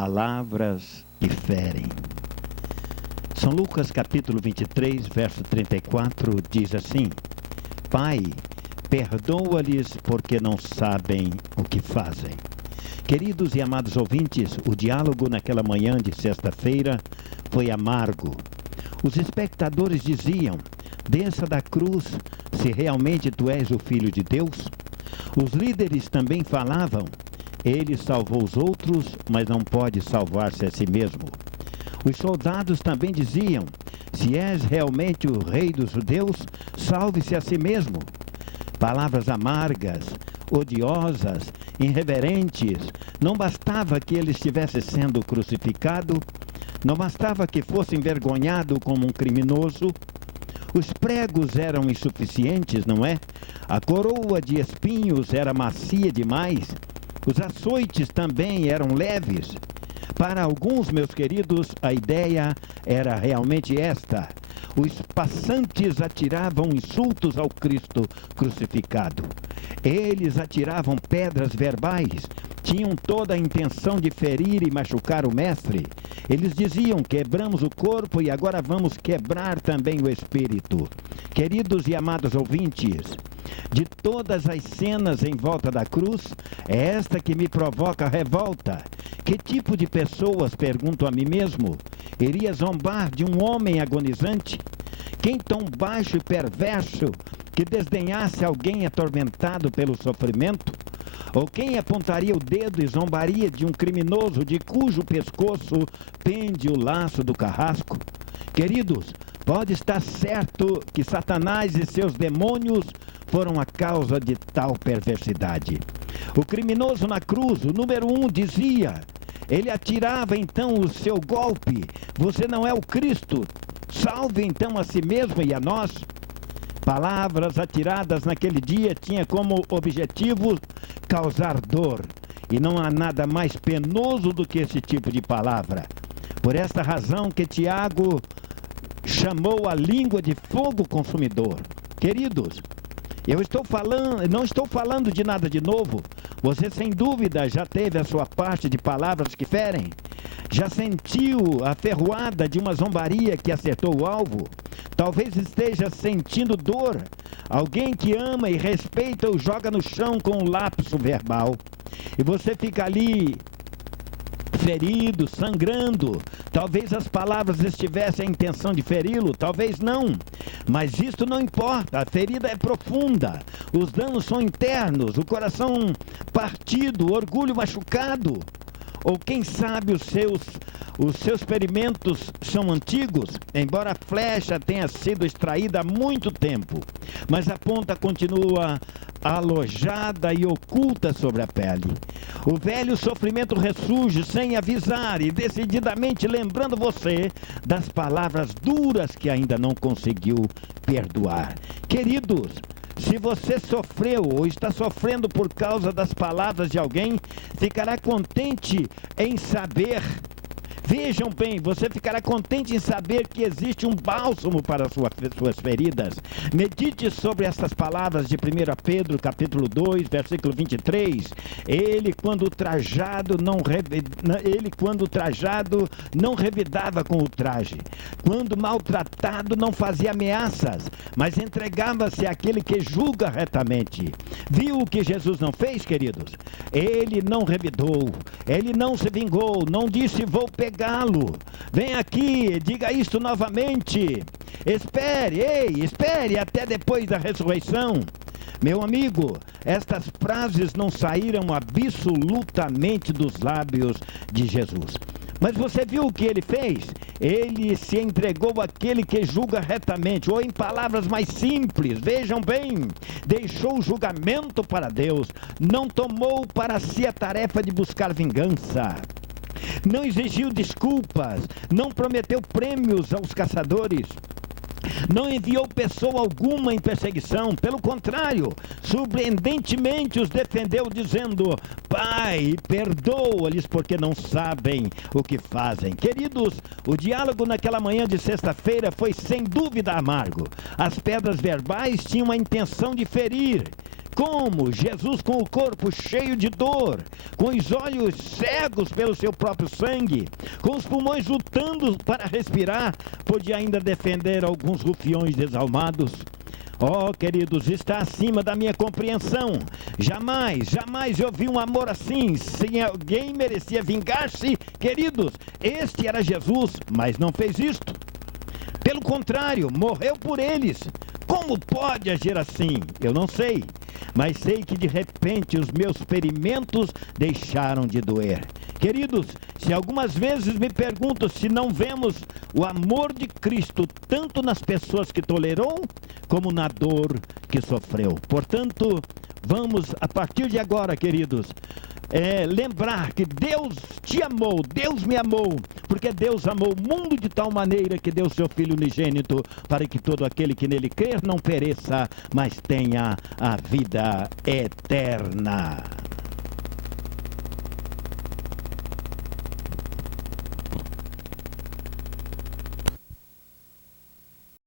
Palavras que ferem. São Lucas capítulo 23, verso 34, diz assim: Pai, perdoa-lhes porque não sabem o que fazem. Queridos e amados ouvintes, o diálogo naquela manhã de sexta-feira foi amargo. Os espectadores diziam: desça da cruz, se realmente tu és o Filho de Deus. Os líderes também falavam: ele salvou os outros, mas não pode salvar-se a si mesmo. Os soldados também diziam: se és realmente o rei dos judeus, salve-se a si mesmo. Palavras amargas, odiosas, irreverentes. Não bastava que ele estivesse sendo crucificado, não bastava que fosse envergonhado como um criminoso. Os pregos eram insuficientes, não é? A coroa de espinhos era macia demais. Os açoites também eram leves. Para alguns, meus queridos, a ideia era realmente esta: os passantes atiravam insultos ao Cristo crucificado. Eles atiravam pedras verbais, tinham toda a intenção de ferir e machucar o mestre. Eles diziam: quebramos o corpo e agora vamos quebrar também o espírito. Queridos e amados ouvintes, de todas as cenas em volta da cruz, é esta que me provoca revolta. Que tipo de pessoas, pergunto a mim mesmo, iria zombar de um homem agonizante? Quem tão baixo e perverso que desdenhasse alguém atormentado pelo sofrimento? Ou quem apontaria o dedo e zombaria de um criminoso de cujo pescoço pende o laço do carrasco? Queridos, pode estar certo que Satanás e seus demônios foram a causa de tal perversidade. O criminoso na cruz, o número 1, dizia, ele atirava então o seu golpe: você não é o Cristo, salve então a si mesmo e a nós. Palavras atiradas naquele dia tinha como objetivo causar dor, e não há nada mais penoso do que esse tipo de palavra. Por esta razão que Tiago chamou a língua de fogo consumidor. Queridos, não estou falando de nada de novo. Você sem dúvida já teve a sua parte de palavras que ferem. Já sentiu a ferroada de uma zombaria que acertou o alvo? Talvez esteja sentindo dor. Alguém que ama e respeita o joga no chão com um lapso verbal. E você fica ali ferido, sangrando. Talvez as palavras estivessem a intenção de feri-lo, talvez não. Mas isto não importa, a ferida é profunda, os danos são internos, o coração partido, o orgulho machucado. Ou quem sabe os seus ferimentos são antigos, embora a flecha tenha sido extraída há muito tempo, mas a ponta continua alojada e oculta sobre a pele. O velho sofrimento ressurge sem avisar e decididamente lembrando você das palavras duras que ainda não conseguiu perdoar. Queridos, se você sofreu ou está sofrendo por causa das palavras de alguém, ficará contente em saber. Vejam bem, você ficará contente em saber que existe um bálsamo para suas feridas. Medite sobre estas palavras de 1 Pedro, capítulo 2, versículo 23. Ele, quando trajado, não revidava com o traje. Quando maltratado, não fazia ameaças, mas entregava-se àquele que julga retamente. Viu o que Jesus não fez, queridos? Ele não revidou, ele não se vingou, não disse vou pegá-lo. Vem aqui, diga isso novamente. Espere até depois da ressurreição. Meu amigo, estas frases não saíram absolutamente dos lábios de Jesus. Mas você viu o que ele fez? Ele se entregou àquele que julga retamente, ou em palavras mais simples, vejam bem, deixou o julgamento para Deus, não tomou para si a tarefa de buscar vingança. Não exigiu desculpas, não prometeu prêmios aos caçadores, não enviou pessoa alguma em perseguição. Pelo contrário, surpreendentemente os defendeu dizendo: Pai, perdoa-lhes porque não sabem o que fazem. Queridos, o diálogo naquela manhã de sexta-feira foi sem dúvida amargo. As pedras verbais tinham a intenção de ferir. como Jesus, com o corpo cheio de dor, com os olhos cegos pelo seu próprio sangue, com os pulmões lutando para respirar, podia ainda defender alguns rufiões desalmados. Oh, queridos, está acima da minha compreensão. Jamais eu vi um amor assim. Se alguém merecia vingar-se, queridos, este era Jesus, mas não fez isto. Pelo contrário, morreu por eles. Como pode agir assim? Eu não sei, mas sei que de repente os meus ferimentos deixaram de doer. Queridos, se algumas vezes me pergunto se não vemos o amor de Cristo tanto nas pessoas que tolerou, como na dor que sofreu. Portanto, vamos, a partir de agora, queridos, lembrar que Deus te amou, Deus me amou, porque Deus amou o mundo de tal maneira que deu seu Filho unigênito, para que todo aquele que nele crer não pereça, mas tenha a vida eterna.